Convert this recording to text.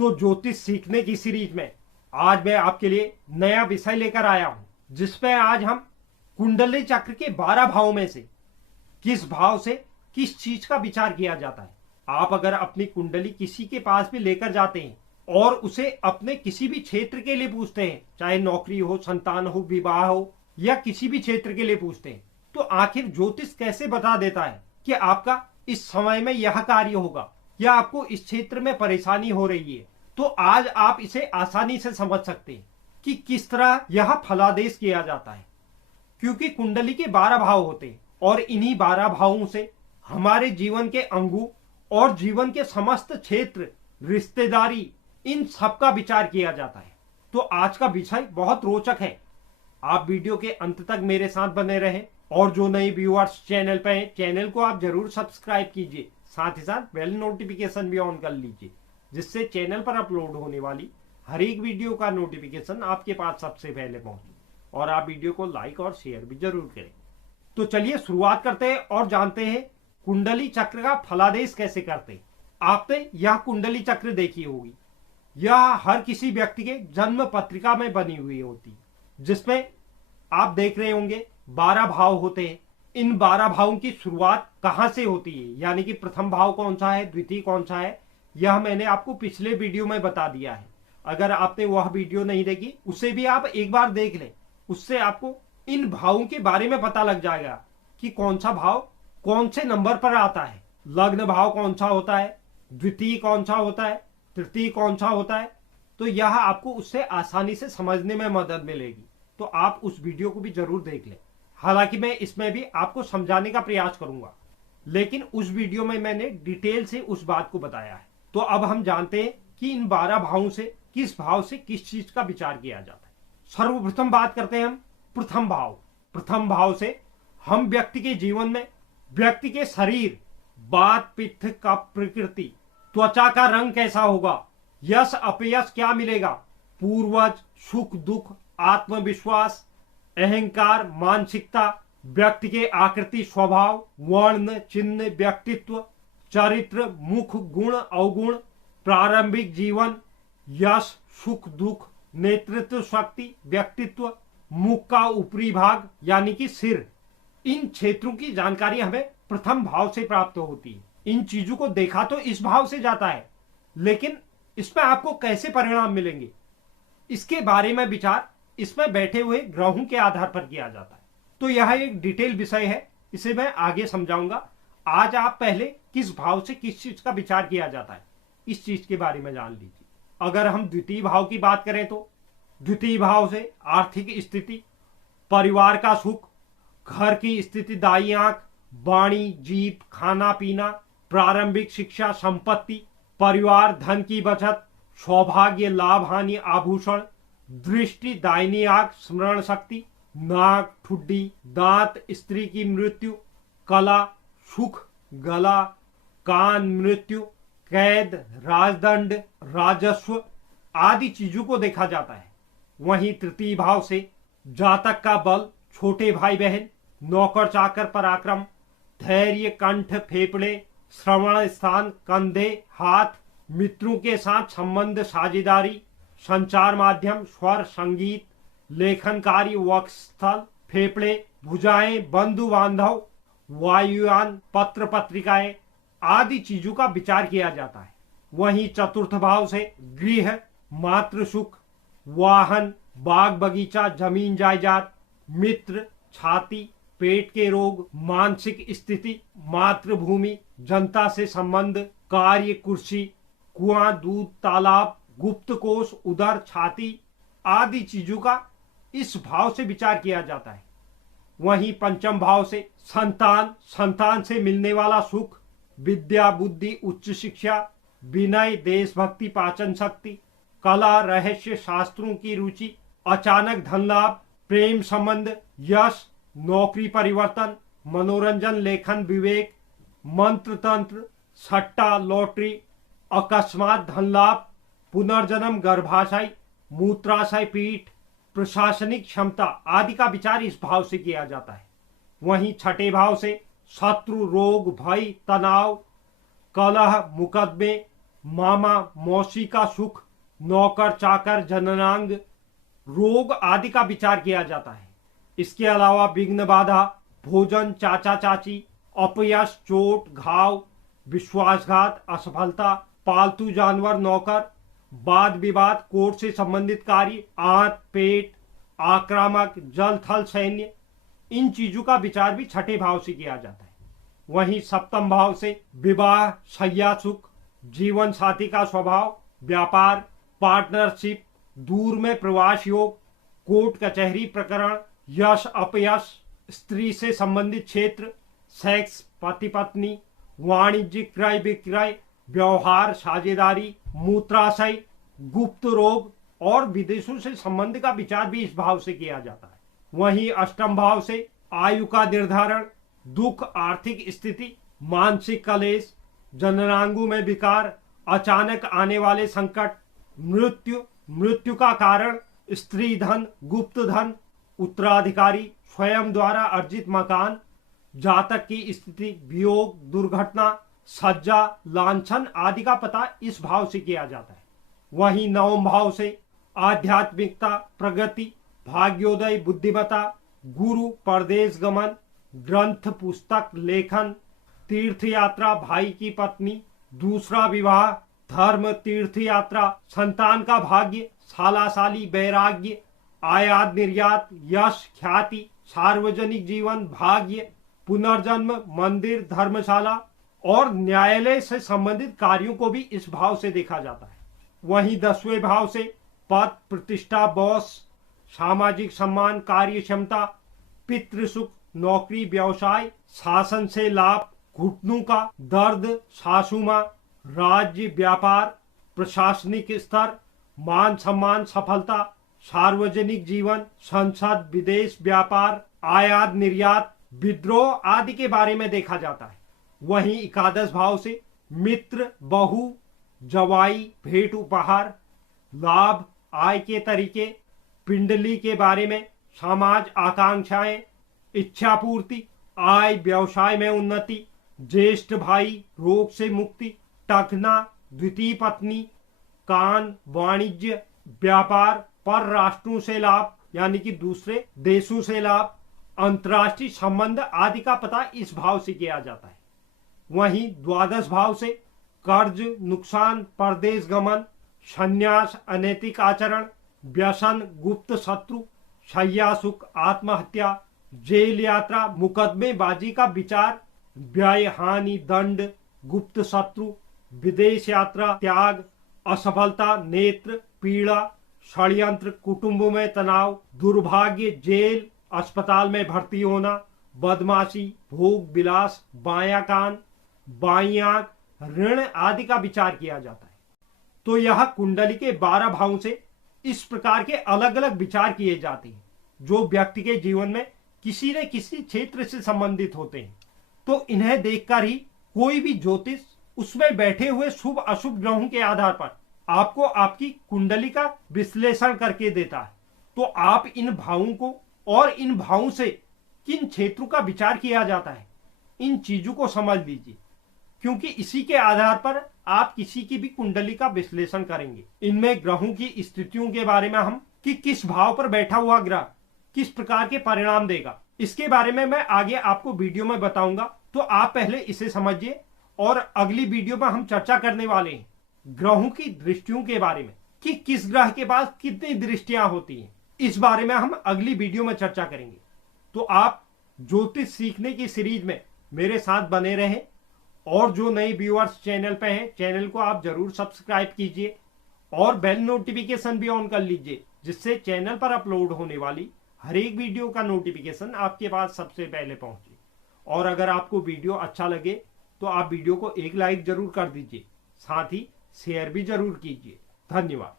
तो ज्योतिष सीखने की सीरीज में आज मैं आपके लिए नया विषय लेकर आया हूं, जिसमें आज हम कुंडली चक्र के 12 भावों में से किस भाव से किस चीज का विचार किया जाता है। आप अगर अपनी कुंडली किसी के पास भी लेकर जाते हैं और उसे अपने किसी भी क्षेत्र के लिए पूछते हैं, चाहे नौकरी हो, संतान हो, विवाह हो या किसी भी क्षेत्र के लिए पूछते हैं, तो आखिर ज्योतिष कैसे बता देता है कि आपका इस समय में यह कार्य होगा या आपको इस क्षेत्र में परेशानी हो रही है। तो आज आप इसे आसानी से समझ सकते हैं कि किस तरह यह फलादेश किया जाता है, क्योंकि कुंडली के 12 भाव होते हैं और इन्हीं 12 भावों से हमारे जीवन के अंगों और जीवन के समस्त क्षेत्र, रिश्तेदारी, इन सब का विचार किया जाता है। तो आज का विषय बहुत रोचक है। आप वीडियो के अंत तक मेरे साथ बने रहें और जो नए व्यूअर्स चैनल पे हैं, चैनल को आप जरूर सब्सक्राइब कीजिए, साथ ही साथ बेल नोटिफिकेशन भी ऑन कर लीजिए, जिससे चैनल पर अपलोड होने वाली हर एक वीडियो का नोटिफिकेशन आपके पास सबसे पहले पहुंचे। और आप वीडियो को लाइक और शेयर भी जरूर करें। तो चलिए शुरुआत करते हैं और जानते हैं कुंडली चक्र का फलादेश कैसे करते हैं। आपने यह कुंडली चक्र देखी होगी। यह हर किसी व्यक्ति के जन्म पत्रिका में बनी हुई होती, जिसमें आप देख रहे होंगे 12 भाव होते हैं। इन 12 भावों की शुरुआत कहां से होती है, यानी कि प्रथम भाव कौन सा है, द्वितीय कौन सा है, यह मैंने आपको पिछले वीडियो में बता दिया है। अगर आपने वह वीडियो नहीं देखी, उसे भी आप एक बार देख लें। उससे आपको इन भावों के बारे में पता लग जाएगा कि कौन सा भाव कौन से नंबर पर आता है, लग्न भाव कौन सा होता है, द्वितीय कौन सा होता है, तृतीय कौन सा होता है। तो यह आपको उससे आसानी से समझने में मदद मिलेगी। तो आप उस वीडियो को भी जरूर देख लें। हालांकि मैं इसमें भी आपको समझाने का प्रयास करूंगा, लेकिन उस वीडियो में मैंने डिटेल से उस बात को बताया है। तो अब हम जानते हैं कि इन 12 भावों से किस भाव से किस चीज का विचार किया जाता है। सर्वप्रथम बात करते हैं हम प्रथम भाव। प्रथम भाव से हम व्यक्ति के जीवन में व्यक्ति के शरीर, वात पित्त का प्रकृति, त्वचा का रंग कैसा होगा, यश अपयश क्या मिलेगा, पूर्वज, सुख दुख, आत्मविश्वास, अहंकार, मानसिकता, व्यक्ति के आकृति, स्वभाव, वर्ण, चिन्ह, व्यक्तित्व, चरित्र, मुख, गुण, अवगुण, प्रारंभिक जीवन, यश, सुख दुख, नेतृत्व शक्ति, व्यक्तित्व, मुख का ऊपरी भाग यानी कि सिर, इन क्षेत्रों की जानकारी हमें प्रथम भाव से प्राप्त होती है। इन चीजों को देखा तो इस भाव से जाता है, लेकिन इसमें आपको कैसे परिणाम मिलेंगे, इसके बारे में विचार इसमें बैठे हुए ग्रहों के आधार पर किया जाता है। तो यह एक डिटेल विषय है, इसे मैं आगे समझाऊंगा। आज आप पहले किस भाव से किस चीज का विचार किया जाता है, इस चीज के बारे में जान लीजिए। अगर हम द्वितीय भाव की बात करें तो द्वितीय भाव से आर्थिक स्थिति, परिवार का सुख, घर की स्थिति, दाई आंख, वाणी, जीभ, खाना पीना, प्रारंभिक शिक्षा, संपत्ति, परिवार, धन की बचत, सौभाग्य, लाभ, हानि, आभूषण, दृष्टि, दाहिनी आंख, स्मरण शक्ति, नाक, ठुड्डी, दांत, स्त्री की मृत्यु, कला, सुख, गला, कान, मृत्यु, कैद, राजदंड, राजस्व आदि चीजों को देखा जाता है। वहीं तृतीय भाव से जातक का बल, छोटे भाई बहन, नौकर चाकर, पराक्रम, धैर्य, कंठ, फेफड़े, श्रवण स्थान, कंधे, हाथ, मित्रों के साथ संबंध, साझेदारी, संचार माध्यम, स्वर, संगीत, लेखन कार्य, वक्षस्थल, फेफड़े, भुजाएं, बंधु बांधव, वायुयान, पत्र पत्रिकाएं आदि चीजों का विचार किया जाता है। वहीं चतुर्थ भाव से गृह, मातृ सुख, वाहन, बाग बगीचा, जमीन जायदाद, मित्र, छाती, पेट के रोग, मानसिक स्थिति, मातृभूमि, जनता से संबंध, कार्य, कुर्सी, कुआं, दूध, तालाब, गुप्त कोष, उदर, छाती आदि चीजों का इस भाव से विचार किया जाता है। वहीं पंचम भाव से संतान, संतान से मिलने वाला सुख, विद्या, बुद्धि, उच्च शिक्षा, विनय, देशभक्ति, पाचन शक्ति, कला, रहस्य, शास्त्रों की रुचि, अचानक धन लाभ, प्रेम संबंध, यश, नौकरी परिवर्तन, मनोरंजन, लेखन, विवेक, मंत्र तंत्र, सट्टा, लॉटरी, अकस्मात धन लाभ, पुनर्जन्म, गर्भाशय, मूत्राशय, पीठ, प्रशासनिक क्षमता आदि का विचार इस भाव से किया जाता है। वहीं छठे भाव से शत्रु, रोग, भय, तनाव, कलह, मुकदमे, मामा मौसी का सुख, नौकर चाकर जननांग रोग आदि का विचार किया जाता है। इसके अलावा विघ्न बाधा, भोजन, चाचा चाची, अपयश, चोट, घाव, विश्वासघात, असफलता, पालतू जानवर, नौकर, वाद विवाद, कोर्ट से संबंधित कार्य, आंत, पेट, आक्रामक, जल थल सैन्य, इन चीजों का विचार भी छठे भाव से किया जाता है। वहीं सप्तम भाव से विवाह, शय्या सुख, जीवन साथी का स्वभाव, व्यापार, पार्टनरशिप, दूर में प्रवास योग, कोर्ट कचहरी प्रकरण, यश अपयश, स्त्री से संबंधित क्षेत्र, सेक्स, पति पत्नी, वाणिज्य, क्रय विक्रय, व्यवहार, साझेदारी, मूत्राशय, गुप्त रोग और विदेशों से संबंध का विचार भी इस भाव से किया जाता है। वहीं अष्टम भाव से आयु का निर्धारण, दुख, आर्थिक स्थिति, मानसिक कलेश, जननांगों में विकार, अचानक आने वाले संकट, मृत्यु, मृत्यु का कारण, स्त्री धन, गुप्त धन, उत्तराधिकारी, स्वयं द्वारा अर्जित मकान, जातक की स्थिति, वियोग, दुर्घटना, सज्जा, लांछन आदि का पता इस भाव से किया जाता है। वहीं नवम भाव से आध्यात्मिकता, प्रगति, भाग्योदय, बुद्धिमता, गुरु, परदेश गमन, ग्रंथ पुस्तक लेखन, तीर्थ यात्रा, भाई की पत्नी, दूसरा विवाह, धर्म, तीर्थ यात्रा, संतान का भाग्य, साला साली, वैराग्य, आयात निर्यात, यश, ख्याति, सार्वजनिक जीवन, भाग्य, पुनर्जन्म, मंदिर, धर्मशाला और न्यायालय से संबंधित कार्यों को भी इस भाव से देखा जाता है। वहीं 10वें भाव से पद, प्रतिष्ठा, बॉस, सामाजिक सम्मान, कार्य क्षमता, पितृ सुख, नौकरी, व्यवसाय, शासन से लाभ, घुटनों का दर्द, सासू मां, राज्य, व्यापार, प्रशासनिक स्तर, मान सम्मान, सफलता, सार्वजनिक जीवन, संसद, विदेश, व्यापार, आयात निर्यात, विद्रोह आदि के बारे में देखा जाता है। वहीं 11 भाव से मित्र, बहू, जवाई, भेंट उपहार, लाभ, आय के तरीके, पिंडली के बारे में, समाज, आकांक्षाएं, इच्छा पूर्ति, आय, व्यवसाय में उन्नति, ज्येष्ठ भाई, रोग से मुक्ति, टखना, द्वितीय पत्नी, कान, वाणिज्य, व्यापार, पर राष्ट्रों से लाभ यानी कि दूसरे देशों से लाभ, अंतर्राष्ट्रीय संबंध आदि का पता इस भाव से किया जाता है। वहीं 12 भाव से कर्ज, नुकसान, परदेश गमन, संन्यास, अनैतिक आचरण, व्यसन, गुप्त शत्रु, शय्या सुख, आत्महत्या, जेल यात्रा, मुकदमेबाजी का विचार, व्यय, हानि, दंड, गुप्त शत्रु, विदेश यात्रा, त्याग, असफलता, नेत्र, पीड़ा, षड्यंत्र, कुटुंबों में तनाव, दुर्भाग्य, जेल, अस्पताल में भर्ती होना, बदमाशी, भोग विलास, बायां कान, बाईं आंख, ऋण आदि का विचार किया जाता है। तो यह कुंडली के 12 भावों से इस प्रकार के अलग अलग विचार किए जाते हैं जो व्यक्ति के जीवन में किसी न किसी क्षेत्र से संबंधित होते हैं। तो इन्हें देखकर ही कोई भी ज्योतिष उसमें बैठे हुए शुभ अशुभ ग्रहों के आधार पर आपको आपकी कुंडली का विश्लेषण करके देता है। तो आप इन भावों को और इन भावों से किन क्षेत्रों का विचार किया जाता है, इन चीजों को समझ लीजिए, क्योंकि इसी के आधार पर आप किसी की भी कुंडली का विश्लेषण करेंगे। इनमें ग्रहों की स्थितियों के बारे में हम कि किस भाव पर बैठा हुआ ग्रह किस प्रकार के परिणाम देगा, इसके बारे में मैं आगे आपको वीडियो में बताऊंगा। तो आप पहले इसे समझिए और अगली वीडियो में हम चर्चा करने वाले हैं ग्रहों की दृष्टियों के बारे में कि किस ग्रह के पास कितनी दृष्टियां होती हैं। इस बारे में हम अगली वीडियो में चर्चा करेंगे। तो आप ज्योतिष सीखने की सीरीज में मेरे साथ बने रहें और जो नए व्यूअर्स चैनल पे हैं, चैनल को आप जरूर सब्सक्राइब कीजिए और बेल नोटिफिकेशन भी ऑन कर लीजिए, जिससे चैनल पर अपलोड होने वाली हर एक वीडियो का नोटिफिकेशन आपके पास सबसे पहले पहुंचे। और अगर आपको वीडियो अच्छा लगे तो आप वीडियो को एक लाइक जरूर कर दीजिए, साथ ही शेयर भी जरूर कीजिए। धन्यवाद।